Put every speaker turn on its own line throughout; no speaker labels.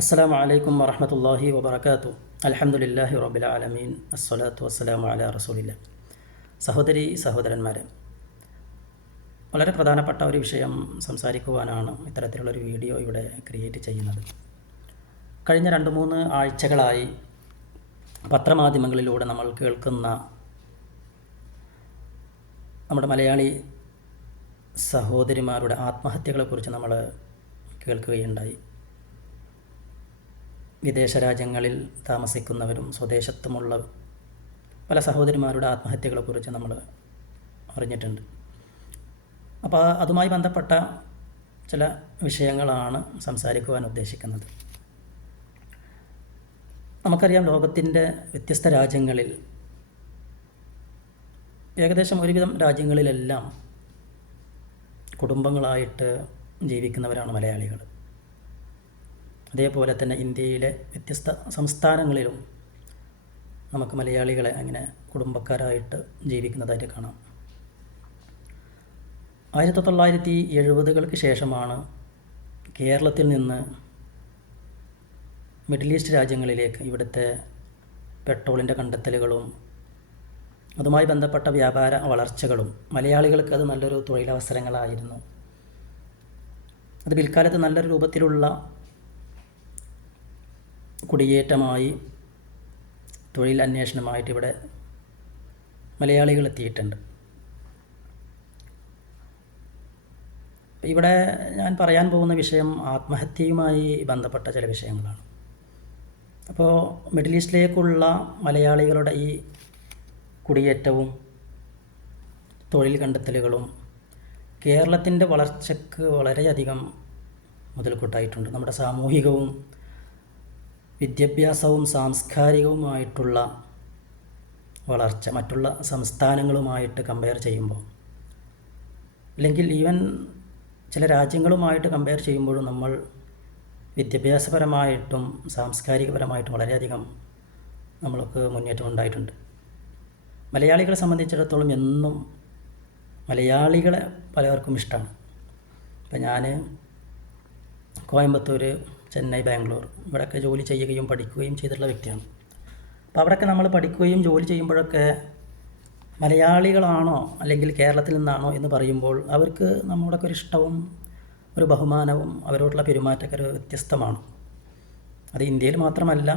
അസ്സാം വലൈക്കും വറഹമത്തല്ലാഹി വബർക്കാത്തു അലഹമുല്ലാഹി റബിലാലമീൻ അസ്സലാത്തു വസ്സലാമു അല റസൂലില്ല സഹോദരി സഹോദരന്മാരെ വളരെ പ്രധാനപ്പെട്ട ഒരു വിഷയം സംസാരിക്കുവാനാണ് ഇത്തരത്തിലുള്ളൊരു വീഡിയോ ഇവിടെ ക്രിയേറ്റ് ചെയ്യുന്നത്. കഴിഞ്ഞ രണ്ട് മൂന്ന് ആഴ്ചകളായി പത്രമാധ്യമങ്ങളിലൂടെ നമ്മൾ കേൾക്കുന്ന നമ്മുടെ മലയാളി സഹോദരിമാരുടെ ആത്മഹത്യകളെക്കുറിച്ച് നമ്മൾ കേൾക്കുകയുണ്ടായി. വിദേശ രാജ്യങ്ങളിൽ താമസിക്കുന്നവരും സ്വദേശത്തുമുള്ള പല സഹോദരിമാരുടെ ആത്മഹത്യകളെക്കുറിച്ച് നമ്മൾ അറിഞ്ഞിട്ടുണ്ട്. അപ്പോൾ അതുമായി ബന്ധപ്പെട്ട ചില വിഷയങ്ങളാണ് സംസാരിക്കുവാൻ ഉദ്ദേശിക്കുന്നത്. നമുക്കറിയാം ലോകത്തിന്റെ വ്യത്യസ്ത രാജ്യങ്ങളിൽ ഏകദേശം ഒരുവിധം രാജ്യങ്ങളിലെല്ലാം കുടുംബങ്ങളായിട്ട് ജീവിക്കുന്നവരാണ് മലയാളികൾ. അതേപോലെ തന്നെ ഇന്ത്യയിലെ വ്യത്യസ്ത സംസ്ഥാനങ്ങളിലും നമുക്ക് മലയാളികളെ അങ്ങനെ കുടുംബക്കാരായിട്ട് ജീവിക്കുന്നതായിട്ട് കാണാം. ആയിരത്തി തൊള്ളായിരത്തി എഴുപതുകൾക്ക് ശേഷമാണ് കേരളത്തിൽ നിന്ന് മിഡിൽ ഈസ്റ്റ് രാജ്യങ്ങളിലേക്ക് ഇവിടുത്തെ പെട്രോളിന്റെ കണ്ടെത്തലുകളും അതുമായി ബന്ധപ്പെട്ട വ്യാപാര വളർച്ചകളും മലയാളികൾക്ക് അത് നല്ലൊരു തൊഴിലവസരങ്ങളായിരുന്നു. അത് പിൽക്കാലത്ത് നല്ലൊരു രൂപത്തിലുള്ള കുടിയേറ്റമായി തൊഴിൽ അന്വേഷണമായിട്ട് ഇവിടെ മലയാളികൾ എത്തിയിട്ടുണ്ട് ഇവിടെ ഞാൻ പറയാൻ പോകുന്ന വിഷയം ആത്മഹത്യയുമായി ബന്ധപ്പെട്ട ചില വിഷയങ്ങളാണ്. അപ്പോൾ മിഡിൽ ഈസ്റ്റിലേക്കുള്ള മലയാളികളുടെ ഈ കുടിയേറ്റവും തൊഴിൽ കണ്ടെത്തലുകളും കേരളത്തിന്റെ വളർച്ചയ്ക്ക് വളരെയധികം മുതൽക്കൂട്ടായിട്ടുണ്ട്. നമ്മുടെ സാമൂഹികവും വിദ്യാഭ്യാസവും സാംസ്കാരികവുമായിട്ടുള്ള വളർച്ച മറ്റുള്ള സംസ്ഥാനങ്ങളുമായിട്ട് കമ്പയർ ചെയ്യുമ്പോൾ അല്ലെങ്കിൽ ഈവൻ ചില രാജ്യങ്ങളുമായിട്ട് കമ്പയർ ചെയ്യുമ്പോഴും നമ്മൾ വിദ്യാഭ്യാസപരമായിട്ടും സാംസ്കാരികപരമായിട്ടും വളരെയധികം നമ്മൾക്ക് മുന്നേറ്റം ഉണ്ടായിട്ടുണ്ട്. മലയാളികളെ സംബന്ധിച്ചിടത്തോളം എന്നും മലയാളികളെ പലർക്കും ഇഷ്ടമാണ് ഇപ്പം ഞാൻ കോയമ്പത്തൂർ ചെന്നൈ ബാംഗ്ലൂർ. ഇവിടെയൊക്കെ ജോലി ചെയ്യുകയും പഠിക്കുകയും ചെയ്തിട്ടുള്ള വ്യക്തിയാണ്. അപ്പോൾ അവിടെയൊക്കെ നമ്മൾ പഠിക്കുകയും ജോലി ചെയ്യുമ്പോഴൊക്കെ മലയാളികളാണോ അല്ലെങ്കിൽ കേരളത്തിൽ നിന്നാണോ എന്ന് പറയുമ്പോൾ അവർക്ക് നമ്മുടെയൊക്കെ ഒരു ഇഷ്ടവും ഒരു ബഹുമാനവും അവരോടുള്ള പെരുമാറ്റമൊക്കെ ഒരു വ്യത്യസ്തമാണ്. അത് ഇന്ത്യയിൽ മാത്രമല്ല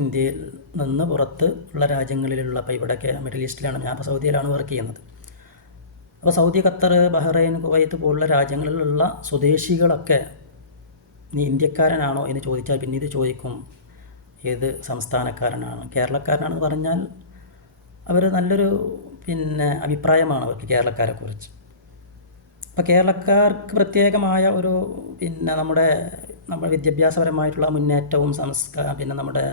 ഇന്ത്യയിൽ നിന്ന് പുറത്ത് ഉള്ള രാജ്യങ്ങളിലുള്ള ഇപ്പോൾ ഇവിടെയൊക്കെ മിഡിൽ ഈസ്റ്റിലാണ് ഞാൻ ഇപ്പോൾ സൗദിയിലാണ് വർക്ക് ചെയ്യുന്നത്. അപ്പോൾ സൗദി ഖത്തർ ബഹ്റൈൻ കുവൈത്ത് പോലുള്ള രാജ്യങ്ങളിലുള്ള സ്വദേശികളൊക്കെ നീ ഇന്ത്യക്കാരനാണോ എന്ന് ചോദിച്ചാൽ പിന്നെ ഇത് ചോദിക്കും ഏത് സംസ്ഥാനക്കാരനാണ്? കേരളക്കാരനാണെന്ന് പറഞ്ഞാൽ അവർ നല്ലൊരു പിന്നെ അഭിപ്രായമാണ് അവർക്ക് കേരളക്കാരെക്കുറിച്ച്. അപ്പോൾ കേരളക്കാർക്ക് പ്രത്യേകമായ ഒരു പിന്നെ നമ്മുടെ നമ്മുടെ വിദ്യാഭ്യാസപരമായിട്ടുള്ള മുന്നേറ്റവും സംസ്കാര പിന്നെ നമ്മുടെ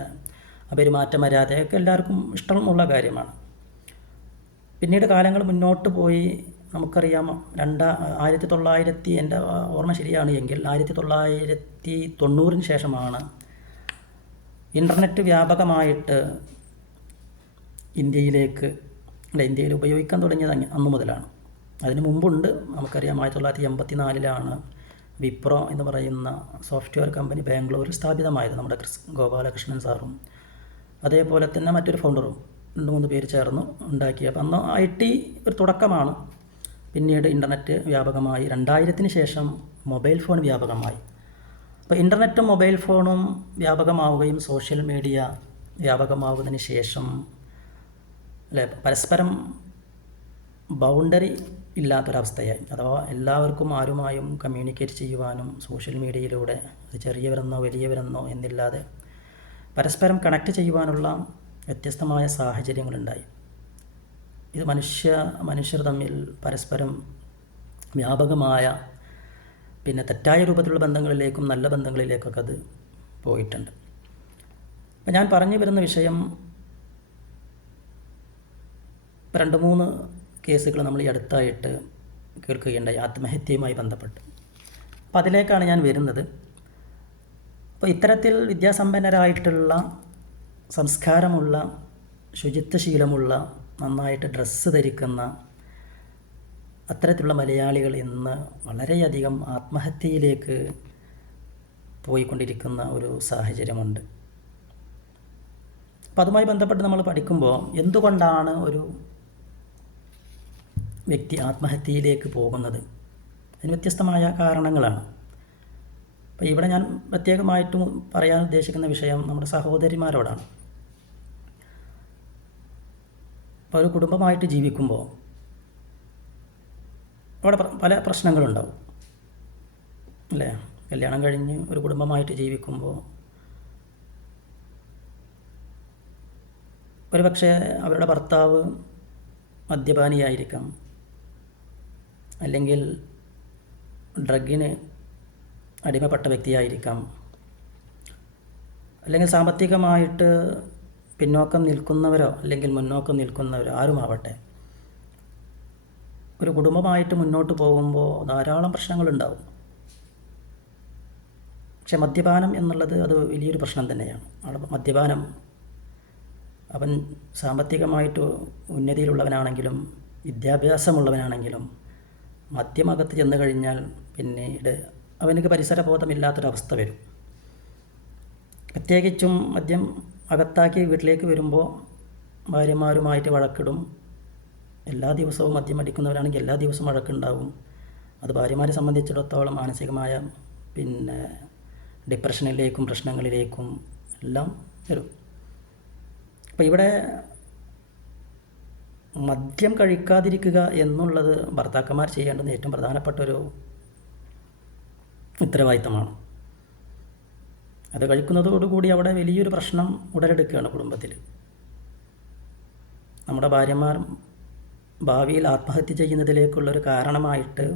പെരുമാറ്റ മര്യാദയൊക്കെ എല്ലാവർക്കും ഇഷ്ടമുള്ള കാര്യമാണ്. പിന്നീട് കാലങ്ങൾ മുന്നോട്ട് പോയി നമുക്കറിയാം രണ്ട ആയിരത്തി തൊള്ളായിരത്തി എന്റെ ഓർമ്മ ശരിയാണ് എങ്കിൽ ആയിരത്തി തൊള്ളായിരത്തി തൊണ്ണൂറിന് ശേഷമാണ് ഇന്റർനെറ്റ് വ്യാപകമായിട്ട് ഇന്ത്യയിലേക്ക് അല്ല ഇന്ത്യയിൽ ഉപയോഗിക്കാൻ തുടങ്ങിയത് അന്ന് മുതലാണ്. അതിന് മുമ്പുണ്ട് നമുക്കറിയാം ആയിരത്തി തൊള്ളായിരത്തി എൺപത്തി നാലിലാണ് വിപ്രോ എന്ന് പറയുന്ന സോഫ്റ്റ്വെയർ കമ്പനി ബാംഗ്ലൂരിൽ സ്ഥാപിതമായത് നമ്മുടെ ക്രിസ് ഗോപാലകൃഷ്ണൻ സാറും. അതേപോലെ തന്നെ മറ്റൊരു ഫൗണ്ടറും രണ്ട് മൂന്ന് പേര് ചേർന്ന് ഉണ്ടാക്കിയ അപ്പോൾ അന്ന് ഐ ടി ഒരു തുടക്കമാണ്. പിന്നീട് ഇന്റർനെറ്റ് വ്യാപകമായി. രണ്ടായിരത്തിന് ശേഷം മൊബൈൽ ഫോൺ വ്യാപകമായി. അപ്പോൾ ഇന്റർനെറ്റും മൊബൈൽ ഫോണും വ്യാപകമാവുകയും സോഷ്യൽ മീഡിയ വ്യാപകമാവുന്നതിന് ശേഷം അല്ലെ പരസ്പരം ബൗണ്ടറി ഇല്ലാത്തൊരവസ്ഥയായി. അഥവാ എല്ലാവർക്കും ആരുമായും കമ്മ്യൂണിക്കേറ്റ് ചെയ്യുവാനും സോഷ്യൽ മീഡിയയിലൂടെ ചെറിയവരെന്നോ വലിയവരെന്നോ എന്നില്ലാതെ പരസ്പരം കണക്ട് ചെയ്യുവാനുള്ള വ്യത്യസ്തമായ സാഹചര്യങ്ങളുണ്ടായി. ഇത് മനുഷ്യ മനുഷ്യർ തമ്മിൽ പരസ്പരം വ്യാപകമായ പിന്നെ തെറ്റായ രൂപത്തിലുള്ള ബന്ധങ്ങളിലേക്കും നല്ല ബന്ധങ്ങളിലേക്കൊക്കെ അത് പോയിട്ടുണ്ട്. അപ്പം ഞാൻ പറഞ്ഞു വരുന്ന വിഷയം രണ്ട് മൂന്ന് കേസുകൾ നമ്മൾ ഈ അടുത്തായിട്ട് കേൾക്കുകയുണ്ടായി ആത്മഹത്യയുമായി ബന്ധപ്പെട്ട്. അപ്പോൾ അതിലേക്കാണ് ഞാൻ വരുന്നത്. അപ്പോൾ ഇത്തരത്തിൽ വിദ്യാസമ്പന്നരായിട്ടുള്ള സംസ്കാരമുള്ള ശുചിത്വശീലമുള്ള നന്നായിട്ട് ഡ്രസ്സ് ധരിക്കുന്ന അത്തരത്തിലുള്ള മലയാളികൾ ഇന്ന് വളരെയധികം ആത്മഹത്യയിലേക്ക് പോയിക്കൊണ്ടിരിക്കുന്ന ഒരു സാഹചര്യമുണ്ട്. അപ്പോൾ അതുമായി ബന്ധപ്പെട്ട് നമ്മൾ പഠിക്കുമ്പോൾ എന്തുകൊണ്ടാണ് ഒരു വ്യക്തി ആത്മഹത്യയിലേക്ക് പോകുന്നത്? അതിന് വ്യത്യസ്തമായ കാരണങ്ങളാണ്. അപ്പോൾ ഇവിടെ ഞാൻ പ്രത്യേകമായിട്ടും പറയാൻ ഉദ്ദേശിക്കുന്ന വിഷയം നമ്മുടെ സഹോദരിമാരോടാണ്. ഒരു കുടുംബമായിട്ട് ജീവിക്കുമ്പോൾ അവിടെ പല പ്രശ്നങ്ങളുണ്ടാവും. അല്ലേ? കല്യാണം കഴിഞ്ഞ് ഒരു കുടുംബമായിട്ട് ജീവിക്കുമ്പോൾ ഒരു പക്ഷേ അവരുടെ ഭർത്താവ് മദ്യപാനിയായിരിക്കാം. അല്ലെങ്കിൽ ഡ്രഗിന് അടിമപ്പെട്ട വ്യക്തിയായിരിക്കാം. അല്ലെങ്കിൽ സാമ്പത്തികമായിട്ട് പിന്നോക്കം നിൽക്കുന്നവരോ അല്ലെങ്കിൽ മുന്നോക്കം നിൽക്കുന്നവരോ ആരുമാവട്ടെ? ഒരു കുടുംബമായിട്ട് മുന്നോട്ട് പോകുമ്പോൾ ധാരാളം പ്രശ്നങ്ങളുണ്ടാവും. പക്ഷെ മദ്യപാനം എന്നുള്ളത് അത് വലിയൊരു പ്രശ്നം തന്നെയാണ്. മദ്യപാനം അവൻ സാമ്പത്തികമായിട്ട് ഉന്നതിയിലുള്ളവനാണെങ്കിലും വിദ്യാഭ്യാസമുള്ളവനാണെങ്കിലും മദ്യമകത്ത് ചെന്ന് കഴിഞ്ഞാൽ പിന്നീട് അവനക്ക് പരിസരബോധമില്ലാത്തൊരവസ്ഥ വരും. പ്രത്യേകിച്ചും മദ്യം അകത്താക്കി വീട്ടിലേക്ക് വരുമ്പോൾ ഭാര്യമാരുമായിട്ട് വഴക്കിടും. എല്ലാ ദിവസവും മദ്യം അടിക്കുന്നവരാണെങ്കിൽ എല്ലാ ദിവസവും വഴക്കുണ്ടാവും. അത് ഭാര്യമാരെ സംബന്ധിച്ചിടത്തോളം മാനസികമായ പിന്നെ ഡിപ്രഷനിലേക്കും പ്രശ്നങ്ങളിലേക്കും എല്ലാം വരും. അപ്പോൾ ഇവിടെ മദ്യം കഴിക്കാതിരിക്കുക എന്നുള്ളത് ഭർത്താക്കന്മാർ ചെയ്യേണ്ടുന്ന ഏറ്റവും പ്രധാനപ്പെട്ട ഒരു ഉത്തരവാദിത്തമാണ്. അത് കഴിക്കുന്നതോടുകൂടി അവിടെ വലിയൊരു പ്രശ്നം ഉടലെടുക്കുകയാണ് കുടുംബത്തിൽ. നമ്മുടെ ഭാര്യമാർ ഭാവിയിൽ ആത്മഹത്യ ചെയ്യുന്നതിലേക്കുള്ളൊരു കാരണമായിട്ട്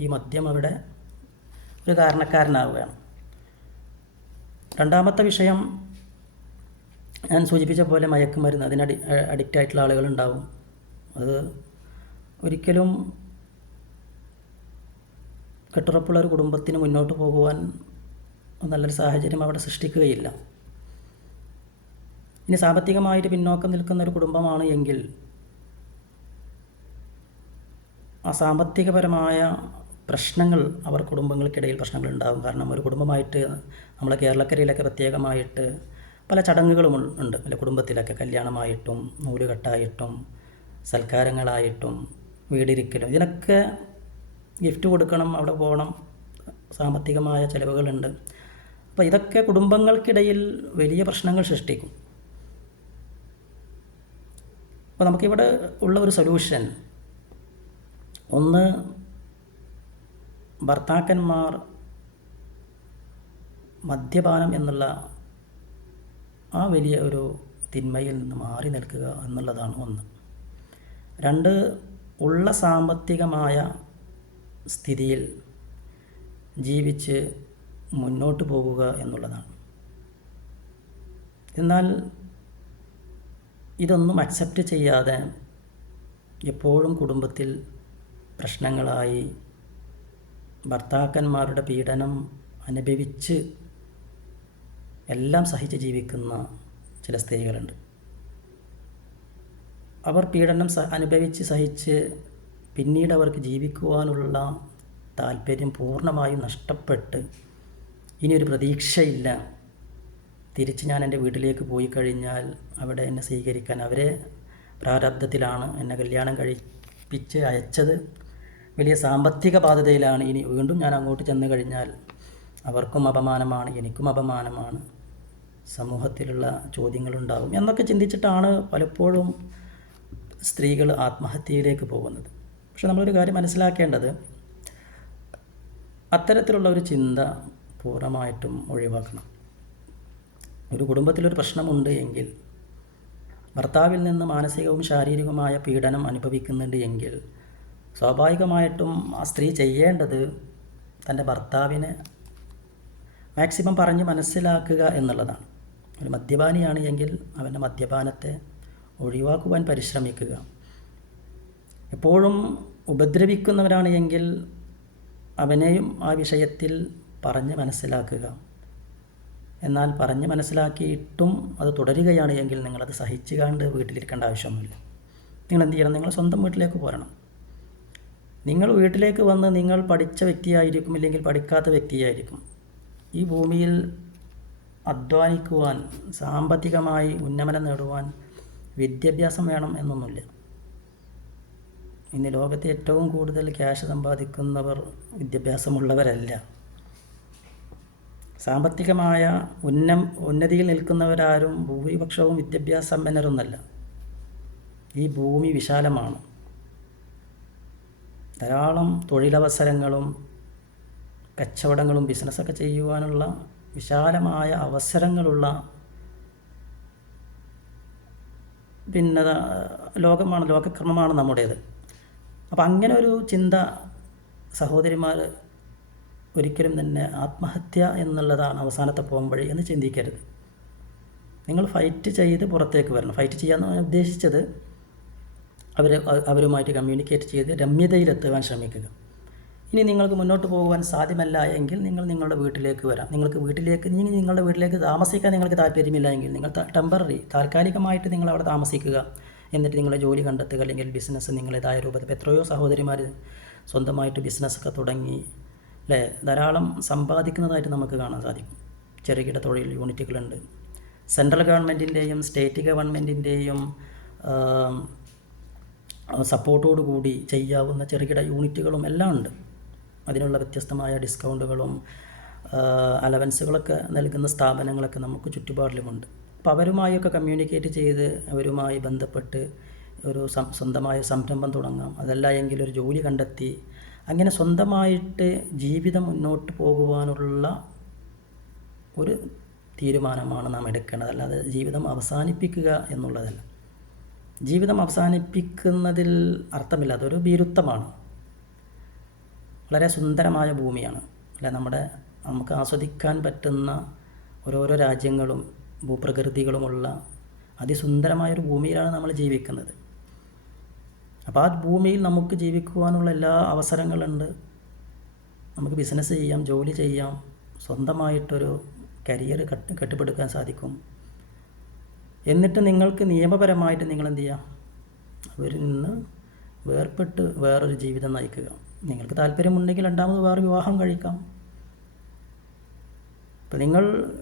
ഈ മദ്യം അവിടെ ഒരു കാരണക്കാരനാവുകയാണ്. രണ്ടാമത്തെ വിഷയം ഞാൻ സൂചിപ്പിച്ച പോലെ മയക്കുമരുന്ന് അതിന് അടി അഡിക്റ്റ് ആയിട്ടുള്ള ആളുകളുണ്ടാവും. അത് ഒരിക്കലും കെട്ടുറപ്പുള്ള ഒരു കുടുംബത്തിന് മുന്നോട്ട് പോകുവാൻ നല്ലൊരു സാഹചര്യം അവിടെ സൃഷ്ടിക്കുകയില്ല. ഇനി സാമ്പത്തികമായിട്ട് പിന്നോക്കം നിൽക്കുന്ന ഒരു കുടുംബമാണ് എങ്കിൽ ആ സാമ്പത്തികപരമായ പ്രശ്നങ്ങൾ അവർ കുടുംബങ്ങൾക്കിടയിൽ പ്രശ്നങ്ങൾ ഉണ്ടാകും കാരണം ഒരു കുടുംബമായിട്ട് നമ്മളെ കേരളക്കരയിലൊക്കെ പ്രത്യേകമായിട്ട് പല ചടങ്ങുകളും ഉണ്ട്. അല്ലെ കുടുംബത്തിലൊക്കെ കല്യാണമായിട്ടും നൂലുകെട്ടായിട്ടും സൽക്കാരങ്ങളായിട്ടും വീടിരിക്കലും ഇതിനൊക്കെ ഗിഫ്റ്റ് കൊടുക്കണം അവിടെ പോകണം സാമ്പത്തികമായ ചിലവുകളുണ്ട്. അപ്പോൾ ഇതൊക്കെ കുടുംബങ്ങൾക്കിടയിൽ വലിയ പ്രശ്നങ്ങൾ സൃഷ്ടിക്കും. അപ്പോൾ നമുക്കിവിടെ ഉള്ള ഒരു സൊല്യൂഷൻ. ഒന്ന് ഭർത്താക്കന്മാർ മദ്യപാനം എന്നുള്ള ആ വലിയ ഒരു തിന്മയിൽ നിന്ന് മാറി നിൽക്കുക എന്നുള്ളതാണ് ഒന്ന്. രണ്ട് ഉള്ള സാമ്പത്തികമായ സ്ഥിതിയിൽ ജീവിച്ച് മുന്നോട്ട് പോകുക എന്നുള്ളതാണ്. എന്നാൽ ഇതൊന്നും അക്സെപ്റ്റ് ചെയ്യാതെ എപ്പോഴും കുടുംബത്തിൽ പ്രശ്നങ്ങളായി ഭർത്താക്കന്മാരുടെ പീഡനം അനുഭവിച്ച് എല്ലാം സഹിച്ച് ജീവിക്കുന്ന ചില സ്ത്രീകളുണ്ട്. അവർ പീഡനം അനുഭവിച്ച് സഹിച്ച് പിന്നീട് അവർക്ക് ജീവിക്കുവാനുള്ള താല്പര്യം പൂർണമായും നഷ്ടപ്പെട്ട് ഇനിയൊരു പ്രതീക്ഷയില്ല. തിരിച്ച് ഞാൻ എന്റെ വീട്ടിലേക്ക് പോയി കഴിഞ്ഞാൽ അവിടെ എന്നെ സ്വീകരിക്കാൻ. അവരെ പ്രാരബ്ധത്തിലാണ് എന്നെ കല്യാണം കഴിപ്പിച്ച് അയച്ചത്. വലിയ സാമ്പത്തിക ബാധ്യതയിലാണ്. ഇനി വീണ്ടും ഞാൻ അങ്ങോട്ട് ചെന്ന് കഴിഞ്ഞാൽ അവർക്കും അപമാനമാണ് എനിക്കും അപമാനമാണ്. സമൂഹത്തിലുള്ള ചോദ്യങ്ങളുണ്ടാകും എന്നൊക്കെ ചിന്തിച്ചിട്ടാണ് പലപ്പോഴും സ്ത്രീകൾ ആത്മഹത്യയിലേക്ക് പോകുന്നത്. പക്ഷെ നമ്മളൊരു കാര്യം മനസ്സിലാക്കേണ്ടത് അത്തരത്തിലുള്ള ഒരു ചിന്ത പൂർണമായിട്ടും ഒഴിവാക്കണം. ഒരു കുടുംബത്തിലൊരു പ്രശ്നമുണ്ട് എങ്കിൽ ഭർത്താവിൽ നിന്ന് മാനസികവും ശാരീരികവുമായ പീഡനം അനുഭവിക്കുന്നുണ്ട് എങ്കിൽ സ്വാഭാവികമായിട്ടും ആ സ്ത്രീ ചെയ്യേണ്ടത് തന്റെ ഭർത്താവിനെ മാക്സിമം പറഞ്ഞ് മനസ്സിലാക്കുക എന്നുള്ളതാണ്. ഒരു മദ്യപാനിയാണ് എങ്കിൽ അവന്റെ മദ്യപാനത്തെ ഒഴിവാക്കുവാൻ പരിശ്രമിക്കുക. എപ്പോഴും ഉപദ്രവിക്കുന്നവരാണ് എങ്കിൽ അവനെയും ആ വിഷയത്തിൽ പറഞ്ഞ് മനസ്സിലാക്കുക. എന്നാൽ പറഞ്ഞ് മനസ്സിലാക്കിയിട്ടും അത് തുടരുകയാണ് എങ്കിൽ നിങ്ങളത് സഹിച്ചു കണ്ട് വീട്ടിലിരിക്കേണ്ട ആവശ്യമൊന്നുമില്ല. നിങ്ങൾ എന്ത് ചെയ്യണം? നിങ്ങൾ സ്വന്തം വീട്ടിലേക്ക് പോരണം. നിങ്ങൾ വീട്ടിലേക്ക് വന്ന് നിങ്ങൾ പഠിച്ച വ്യക്തിയായിരിക്കും ഇല്ലെങ്കിൽ പഠിക്കാത്ത വ്യക്തിയായിരിക്കും. ഈ ഭൂമിയിൽ അധ്വാനിക്കുവാൻ സാമ്പത്തികമായി ഉന്നമനം നേടുവാൻ വിദ്യാഭ്യാസം വേണം എന്നൊന്നുമില്ല. ഇന്ന് ലോകത്തെ ഏറ്റവും കൂടുതൽ ക്യാഷ് സമ്പാദിക്കുന്നവർ വിദ്യാഭ്യാസമുള്ളവരല്ല. സാമ്പത്തികമായ ഉന്നം ഉന്നതിയിൽ നിൽക്കുന്നവരാരും ഭൂരിപക്ഷവും വിദ്യാഭ്യാസ സമ്പന്നരൊന്നല്ല ഈ ഭൂമി വിശാലമാണ്. ധാരാളം തൊഴിലവസരങ്ങളും കച്ചവടങ്ങളും ബിസിനസ്സൊക്കെ ചെയ്യുവാനുള്ള വിശാലമായ അവസരങ്ങളുള്ള പിന്നെ ലോകമാണ് ലോകക്രമമാണ് നമ്മുടേത്. അപ്പം അങ്ങനെ ഒരു ചിന്ത സഹോദരിമാർ ഒരിക്കലും തന്നെ ആത്മഹത്യ എന്നുള്ളതാണ് അവസാനത്തെ പോകുമ്പഴി എന്ന് ചിന്തിക്കരുത്. നിങ്ങൾ ഫൈറ്റ് ചെയ്ത് പുറത്തേക്ക് വരണം. ഫൈറ്റ് ചെയ്യാമെന്ന് ഉദ്ദേശിച്ചത് അവർ അവരുമായിട്ട് കമ്മ്യൂണിക്കേറ്റ് ചെയ്ത് രമ്യതയിലെത്തുവാൻ ശ്രമിക്കുക. ഇനി നിങ്ങൾക്ക് മുന്നോട്ട് പോകുവാൻ സാധ്യമല്ല എങ്കിൽ നിങ്ങൾ നിങ്ങളുടെ വീട്ടിലേക്ക് വരാം. നിങ്ങൾക്ക് വീട്ടിലേക്ക് ഇനി നിങ്ങളുടെ വീട്ടിലേക്ക് താമസിക്കാൻ നിങ്ങൾക്ക് താല്പര്യമില്ല എങ്കിൽ നിങ്ങൾ ടെമ്പററി താൽക്കാലികമായിട്ട് നിങ്ങൾ അവിടെ താമസിക്കുക. എന്നിട്ട് നിങ്ങളുടെ ജോലി കണ്ടെത്തുക. അല്ലെങ്കിൽ ബിസിനസ് നിങ്ങളേതായ രൂപത്തിൽ എത്രയോ സഹോദരിമാർ സ്വന്തമായിട്ട് ബിസിനസ്സൊക്കെ തുടങ്ങി അല്ലേ? ധാരാളം സമ്പാദിക്കുന്നതായിട്ട് നമുക്ക് കാണാൻ സാധിക്കും. ചെറുകിട തൊഴിൽ യൂണിറ്റുകളുണ്ട്. സെൻട്രൽ ഗവൺമെന്റിന്റെയും സ്റ്റേറ്റ് ഗവൺമെന്റിന്റെയും സപ്പോർട്ടോടു കൂടി ചെയ്യാവുന്ന ചെറുകിട യൂണിറ്റുകളും എല്ലാം ഉണ്ട്. അതിനുള്ള വ്യത്യസ്തമായ ഡിസ്കൗണ്ടുകളും അലവൻസുകളൊക്കെ നൽകുന്ന സ്ഥാപനങ്ങളൊക്കെ നമുക്ക് ചുറ്റുപാടിലുമുണ്ട്. അപ്പോൾ അവരുമായൊക്കെ കമ്മ്യൂണിക്കേറ്റ് ചെയ്ത് അവരുമായി ബന്ധപ്പെട്ട് ഒരു സ്വന്തമായ സംരംഭം തുടങ്ങാം. അതല്ല എങ്കിൽ ഒരു ജോലി കണ്ടെത്തി അങ്ങനെ സ്വന്തമായിട്ട് ജീവിതം മുന്നോട്ട് പോകുവാനുള്ള ഒരു തീരുമാനമാണ് നാം എടുക്കേണ്ടത്. അല്ലാതെ ജീവിതം അവസാനിപ്പിക്കുക എന്നുള്ളതല്ല. ജീവിതം അവസാനിപ്പിക്കുന്നതിൽ അർത്ഥമില്ല. അതൊരു ഭീരുത്വമാണ് വളരെ സുന്ദരമായ ഭൂമിയാണ്. അല്ല നമ്മുടെ നമുക്ക് ആസ്വദിക്കാൻ പറ്റുന്ന ഓരോരോ രാജ്യങ്ങളും ഭൂപ്രകൃതികളുമുള്ള അതിസുന്ദരമായൊരു ഭൂമിയിലാണ് നമ്മൾ ജീവിക്കുന്നത്. അപ്പോൾ ആ ഭൂമിയിൽ നമുക്ക് ജീവിക്കുവാനുള്ള എല്ലാ അവസരങ്ങളുണ്ട്. നമുക്ക് ബിസിനസ് ചെയ്യാം ജോലി ചെയ്യാം സ്വന്തമായിട്ടൊരു കരിയർ കെട്ട് കെട്ടിപ്പടുക്കാൻ സാധിക്കും. എന്നിട്ട് നിങ്ങൾക്ക് നിയമപരമായിട്ട് നിങ്ങൾ എന്ത് ചെയ്യാം അവരിൽ നിന്ന് വേർപെട്ട് വേറൊരു ജീവിതം നയിക്കുക. നിങ്ങൾക്ക് താല്പര്യമുണ്ടെങ്കിൽ രണ്ടാമത് വേറെ വിവാഹം കഴിക്കാം. ഇപ്പം നിങ്ങൾ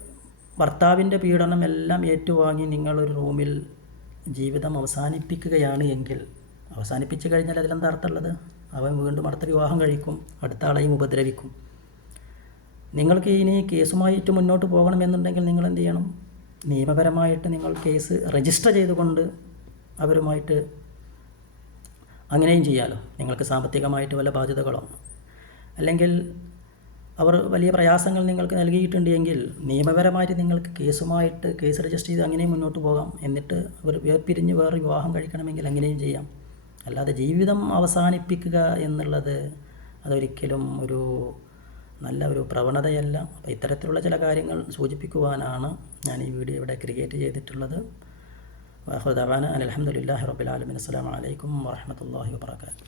ഭർത്താവിന്റെ പീഡനം എല്ലാം ഏറ്റുവാങ്ങി നിങ്ങളൊരു റൂമിൽ ജീവിതം അവസാനിപ്പിക്കുകയാണ് എങ്കിൽ അവസാനിപ്പിച്ച് കഴിഞ്ഞാൽ അതിലെന്താ അർത്ഥമുള്ളത്? അവൻ വീണ്ടും അടുത്ത വിവാഹം കഴിക്കും അടുത്ത ആളെയും ഉപദ്രവിക്കും. നിങ്ങൾക്ക് ഇനി കേസുമായിട്ട് മുന്നോട്ട് പോകണമെന്നുണ്ടെങ്കിൽ നിങ്ങൾ എന്ത് ചെയ്യണം? നിയമപരമായിട്ട് നിങ്ങൾ കേസ് രജിസ്റ്റർ ചെയ്തുകൊണ്ട് അവരുമായിട്ട് അങ്ങനെയും ചെയ്യാമല്ലോ നിങ്ങൾക്ക് സാമ്പത്തികമായിട്ട് വല്ല ബാധ്യതകളോ. അല്ലെങ്കിൽ അവർ വലിയ പ്രയാസങ്ങൾ നിങ്ങൾക്ക് നൽകിയിട്ടുണ്ട് എങ്കിൽ നിയമപരമായിട്ട് നിങ്ങൾക്ക് കേസുമായിട്ട് കേസ് രജിസ്റ്റർ ചെയ്ത് അങ്ങനെയും മുന്നോട്ട് പോകാം. എന്നിട്ട് അവർ വേർപിരിഞ്ഞ് വേറെ വിവാഹം കഴിക്കണമെങ്കിൽ അങ്ങനെയും ചെയ്യാം. അല്ലാതെ ജീവിതം അവസാനിപ്പിക്കുക എന്നുള്ളത് അതൊരിക്കലും ഒരു നല്ല ഒരു പ്രവണതയല്ല. അപ്പോൾ ഇത്തരത്തിലുള്ള ചില കാര്യങ്ങൾ സൂചിപ്പിക്കുവാനാണ് ഞാൻ ഈ വീഡിയോ ഇവിടെ ക്രിയേറ്റ് ചെയ്തിട്ടുള്ളത്. വാഹുദാന അലഹമുല്ലാ റബുലാലമിൻ അസ്സാം വലൈക്കും വാഹമത്തല്ലാഹി വാബർക്കാത്തു